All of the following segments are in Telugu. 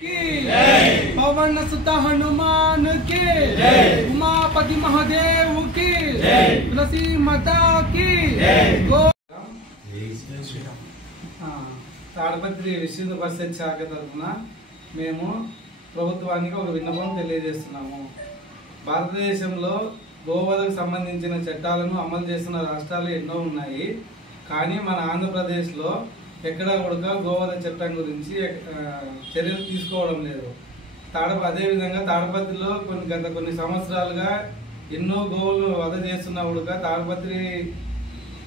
पवन सुत हनुमान की उमापति महादेव की तुलसी माता की తాడపత్రి విశ్వ పరిషత్ శాఖ తరఫున మేము ప్రభుత్వానికి ఒక విన్నపం తెలియజేస్తున్నాము. భారతదేశంలో గోవధకు సంబంధించిన చట్టాలను అమలు చేస్తున్న రాష్ట్రాలు ఎన్నో ఉన్నాయి. కానీ మన ఆంధ్రప్రదేశ్లో ఎక్కడా కూడా గోవధ చట్టం గురించి చర్యలు తీసుకోవడం లేదు. అదేవిధంగా తాడపత్రిలో గత కొన్ని సంవత్సరాలుగా ఎన్నో గోవులు వధ చేస్తున్నా కూడా తాడపత్రి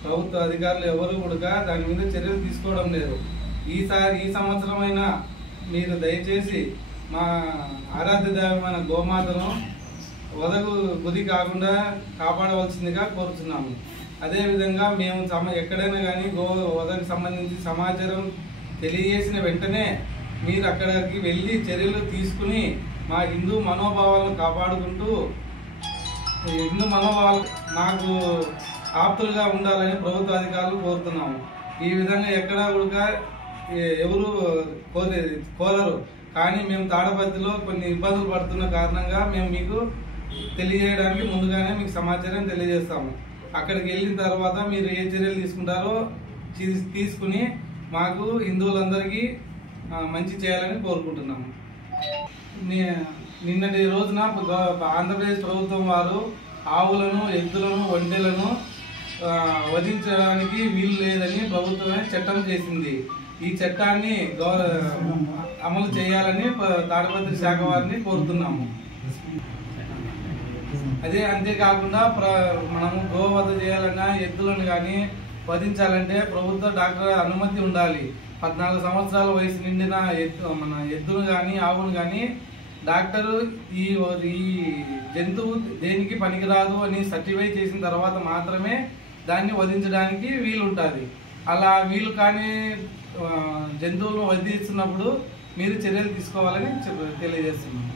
ప్రభుత్వ అధికారులు ఎవరు కూడా దాని మీద చర్యలు తీసుకోవడం లేదు. ఈ సంవత్సరమైనా మీరు దయచేసి మా ఆరాధ్య దైవమైన గోమాతను వధకు గురి కాకుండా కాపాడవలసిందిగా కోరుతున్నాము. అదేవిధంగా మేము ఎక్కడైనా కానీ వధకు సంబంధించి సమాచారం తెలియజేసిన వెంటనే మీరు అక్కడికి వెళ్ళి చర్యలు తీసుకుని మా హిందూ మనోభావాలను కాపాడుకుంటూ మాకు ఆప్తులుగా ఉండాలని ప్రభుత్వ అధికారులు కోరుతున్నాము. ఈ విధంగా ఎక్కడా కూడా ఎవరు కోరరు. కానీ మేము తాడపత్రిలో కొన్ని ఇబ్బందులు పడుతున్న కారణంగా మేము మీకు తెలియజేయడానికి ముందుగానే మీకు సమాచారం తెలియజేస్తాము. అక్కడికి వెళ్ళిన తర్వాత మీరు ఏ చర్యలు తీసుకుంటారో తీసుకుని మాకు హిందువులందరికీ మంచి చేయాలని కోరుకుంటున్నాము. నిన్నటి రోజున ఆంధ్రప్రదేశ్ ప్రభుత్వం వారు ఆవులను, ఎద్దులను, ఒంటెలను వధించడానికి వీలు లేదని ప్రభుత్వమే చట్టం చేసింది. ఈ చట్టాన్ని అమలు చేయాలని తాడపత్రి శాఖ వారిని కోరుతున్నాము. అంతేకాకుండా మనము గోవధ చేయాలన్నా ఎద్దులను కానీ వధించాలంటే ప్రభుత్వ డాక్టర్ అనుమతి ఉండాలి. 14 సంవత్సరాల వయసు నిండిన ఎద్దును కానీ ఆవును కానీ డాక్టరు ఈ జంతువు దేనికి పనికిరాదు అని సర్టిఫై చేసిన తర్వాత మాత్రమే దాన్ని వధించడానికి వీలుంటుంది. అలా వీలు కానీ జంతువులను వధిస్తున్నప్పుడు మీరు చర్యలు తీసుకోవాలని తెలియజేస్తున్నాం.